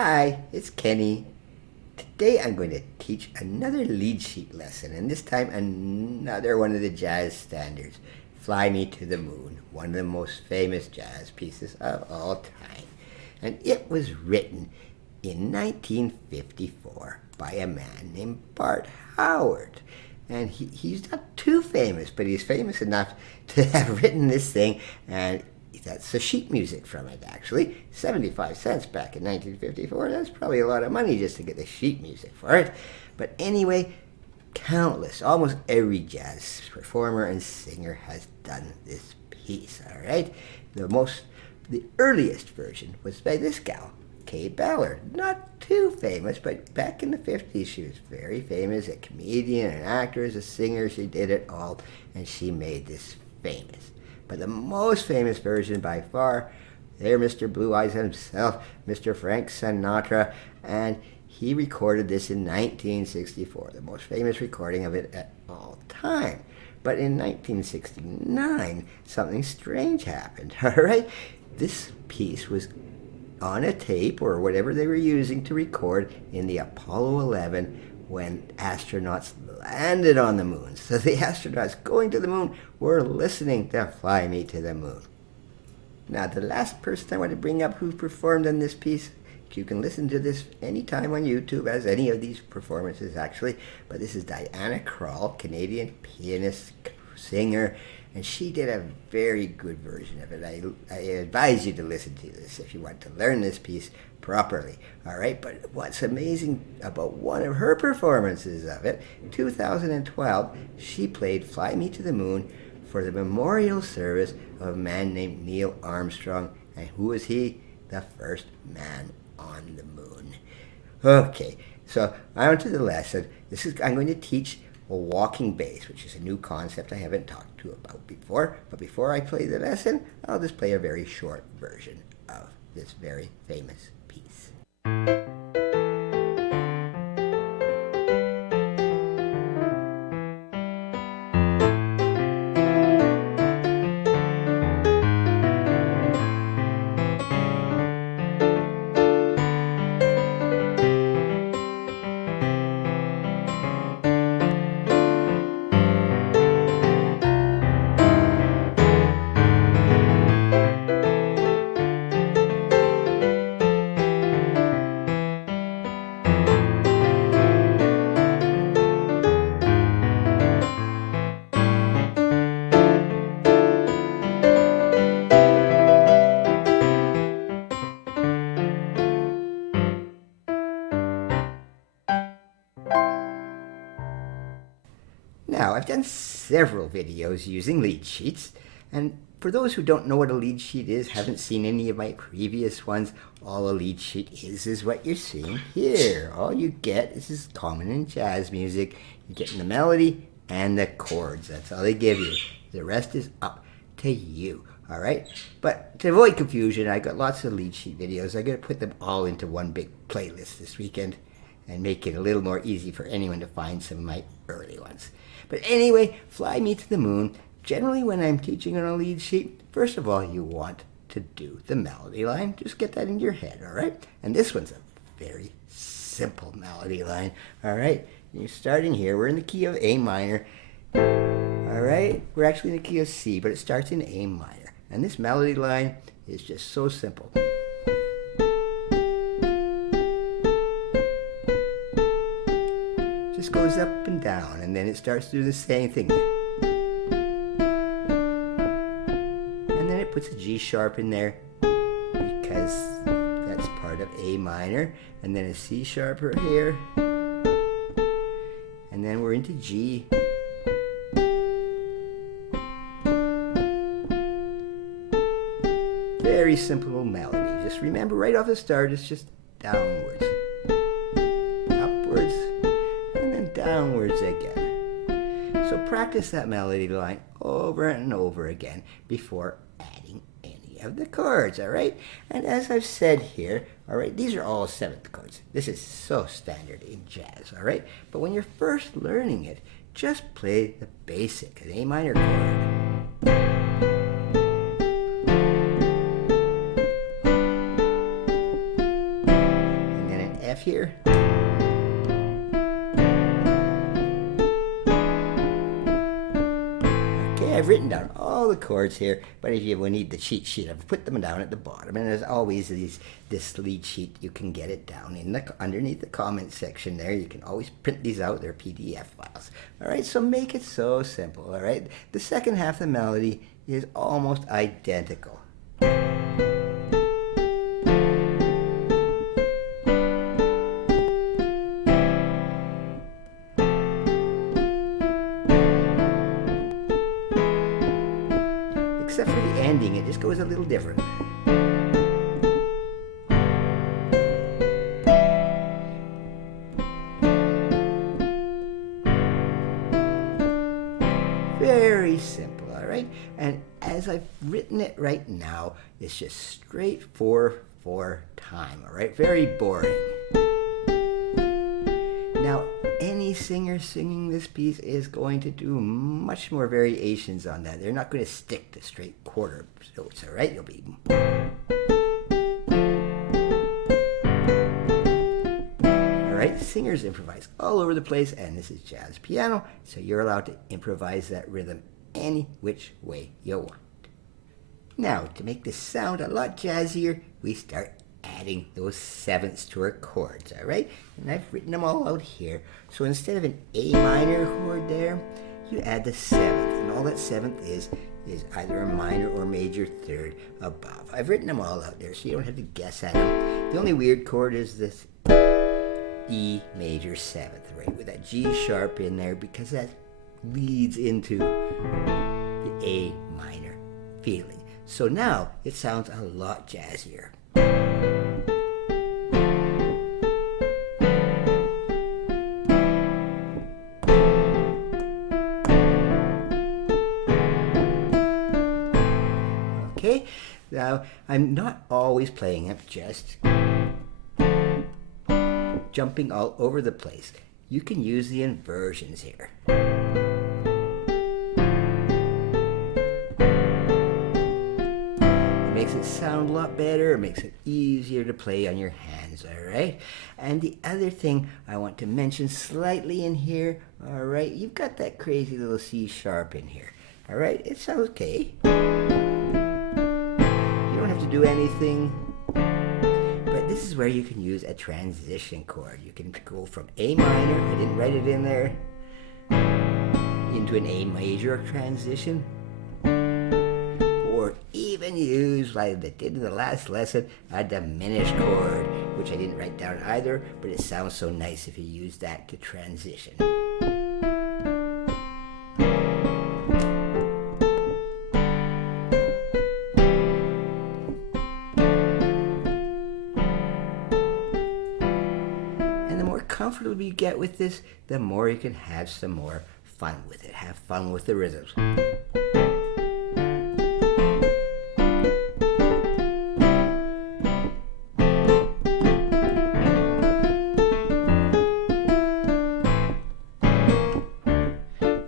Hi, it's Kenny. Today I'm going to teach another lead sheet lesson, and this time another one of the jazz standards, Fly Me to the Moon, one of the most famous jazz pieces of all time. And it was written in 1954 by a man named Bart Howard. And he's not too famous, but he's famous enough to have written this thing, and that's the sheet music from it, actually. 75 cents back in 1954. That's probably a lot of money just to get the sheet music for it. But anyway, countless, almost every jazz performer and singer has done this piece, all right? The earliest version was by this gal, Kay Ballard. Not too famous, but back in the 50s, she was very famous, a comedian, an actress, a singer. She did it all, and she made this famous. But the most famous version by far, there Mr. Blue Eyes himself, Mr. Frank Sinatra, and he recorded this in 1964, the most famous recording of it at all time. But in 1969, something strange happened, all right? This piece was on a tape or whatever they were using to record in the Apollo 11 when astronauts landed on the moon. So the astronauts going to the moon were listening to Fly Me to the Moon. Now, the last person I want to bring up who performed on this piece, you can listen to this anytime on YouTube, as any of these performances actually, but this is Diana Krall, Canadian pianist, singer, and she did a very good version of it. I advise you to listen to this if you want to learn this piece properly, all right? But what's amazing about one of her performances of it, in 2012, she played Fly Me to the Moon for the memorial service of a man named Neil Armstrong. And who was he? The first man on the moon. Okay, so on to the lesson. I'm going to teach a walking bass, which is a new concept I haven't talked to about before. But before I play the lesson, I'll just play a very short version of this very famous piece. Now, I've done several videos using lead sheets, and for those who don't know what a lead sheet is, haven't seen any of my previous ones, all a lead sheet is what you're seeing here. All you get, this is common in jazz music, you're getting the melody and the chords. That's all they give you. The rest is up to you, all right? But to avoid confusion, I got lots of lead sheet videos. I'm going to put them all into one big playlist this weekend and make it a little more easy for anyone to find some of my early ones. But anyway, Fly Me to the Moon. Generally, when I'm teaching on a lead sheet, first of all, you want to do the melody line. Just get that in your head, all right? And this one's a very simple melody line, all right? You're starting here. We're in the key of A minor, all right? We're actually in the key of C, but it starts in A minor. And this melody line is just so simple. Just goes up and down, and then it starts to do the same thing. And then it puts a G sharp in there because that's part of A minor, and then a C sharp right here, and then we're into G. Very simple melody. Just remember right off the start, it's just downwards, upwards, downwards again. So practice that melody line over and over again before adding any of the chords, all right? And as I've said here, all right, these are all seventh chords. This is so standard in jazz, all right? But when you're first learning it, just play the basic, an A minor chord. F here. Okay, I've written down all the chords here, but if you will need the cheat sheet, I've put them down at the bottom. And as always, this lead sheet, you can get it down underneath the comment section there. You can always print these out. They're PDF files. All right, so make it so simple. All right, the second half of the melody is almost identical. Except for the ending, it just goes a little different. Very simple, all right? And as I've written it right now, it's just straight 4/4 time, all right? Very boring. Now, any singer singing this piece is going to do much more variations on that. They're not going to stick to straight quarter notes, all right? You'll be... Alright, singers improvise all over the place, and this is jazz piano, so you're allowed to improvise that rhythm any which way you want. Now, to make this sound a lot jazzier, we start adding those sevenths to our chords, alright? And I've written them all out here. So instead of an A minor chord there, you add the seventh, and all that seventh is either a minor or major third above. I've written them all out there, so you don't have to guess at them. The only weird chord is this E major seventh, right, with that G sharp in there, because that leads into the A minor feeling. So now it sounds a lot jazzier. Okay, now I'm not always playing it just jumping all over the place. You can use the inversions here. It makes it sound a lot better. It makes it easier to play on your hands, all right? And the other thing I want to mention slightly in here, all right, you've got that crazy little C sharp in here, all right? It sounds okay. You don't have to do anything. This is where you can use a transition chord. You can go from A minor, I didn't write it in there, into an A major transition. Or even use, like I did in the last lesson, a diminished chord, which I didn't write down either, but it sounds so nice if you use that to transition. Comfortable you get with this, the more you can have some more fun with it. Have fun with the rhythms.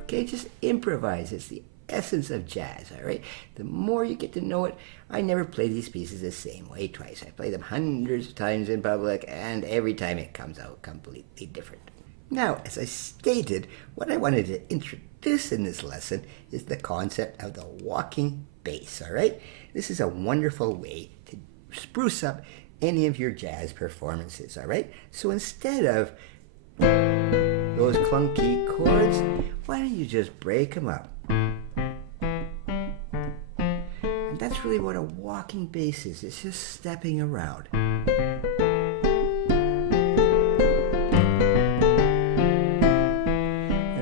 Okay, just improvise. It's the essence of jazz, all right? The more you get to know it, I never play these pieces the same way twice. I play them hundreds of times in public, and every time it comes out completely different. Now, as I stated, what I wanted to introduce in this lesson is the concept of the walking bass, all right? This is a wonderful way to spruce up any of your jazz performances, all right? So instead of those clunky chords, why don't you just break them up? That's really what a walking bass is. It's just stepping around. And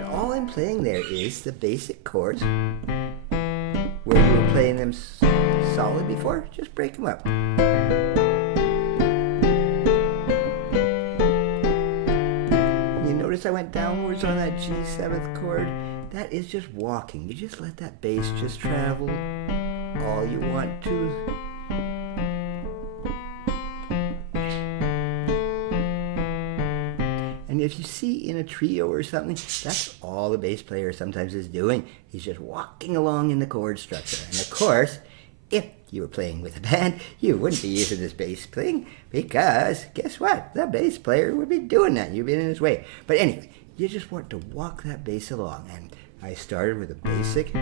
all I'm playing there is the basic chords. Where you were playing them solid before, just break them up. You notice I went downwards on that G7th chord? That is just walking. You just let that bass just travel all you want to. And if you see in a trio or something, that's all the bass player sometimes is doing. He's just walking along in the chord structure. And of course, If you were playing with a band, you wouldn't be using this bass playing because guess what? The bass player would be doing that. You'd be in his way. But anyway, you just want to walk that bass along. And I started with a basic,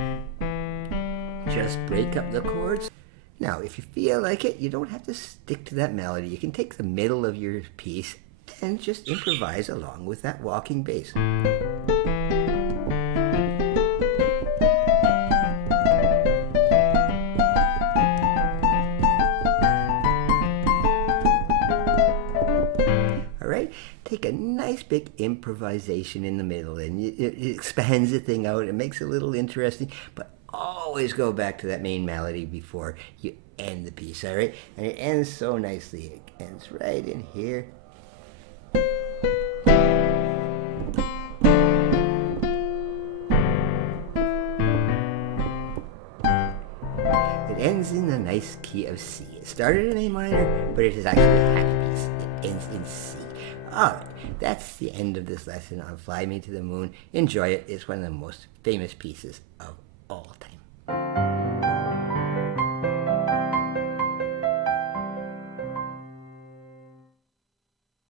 just break up the chords. Now, if you feel like it, you don't have to stick to that melody. You can take the middle of your piece and just improvise along with that walking bass. Right? Take a nice big improvisation in the middle and it expands the thing out. It makes it a little interesting, but always go back to that main melody before you end the piece, all right? And it ends so nicely. It ends right in here. It ends in a nice key of C. It started in A minor, but it is actually a happy piece. It ends in C. Alright, that's the end of this lesson on Fly Me to the Moon. Enjoy it. It's one of the most famous pieces of all time.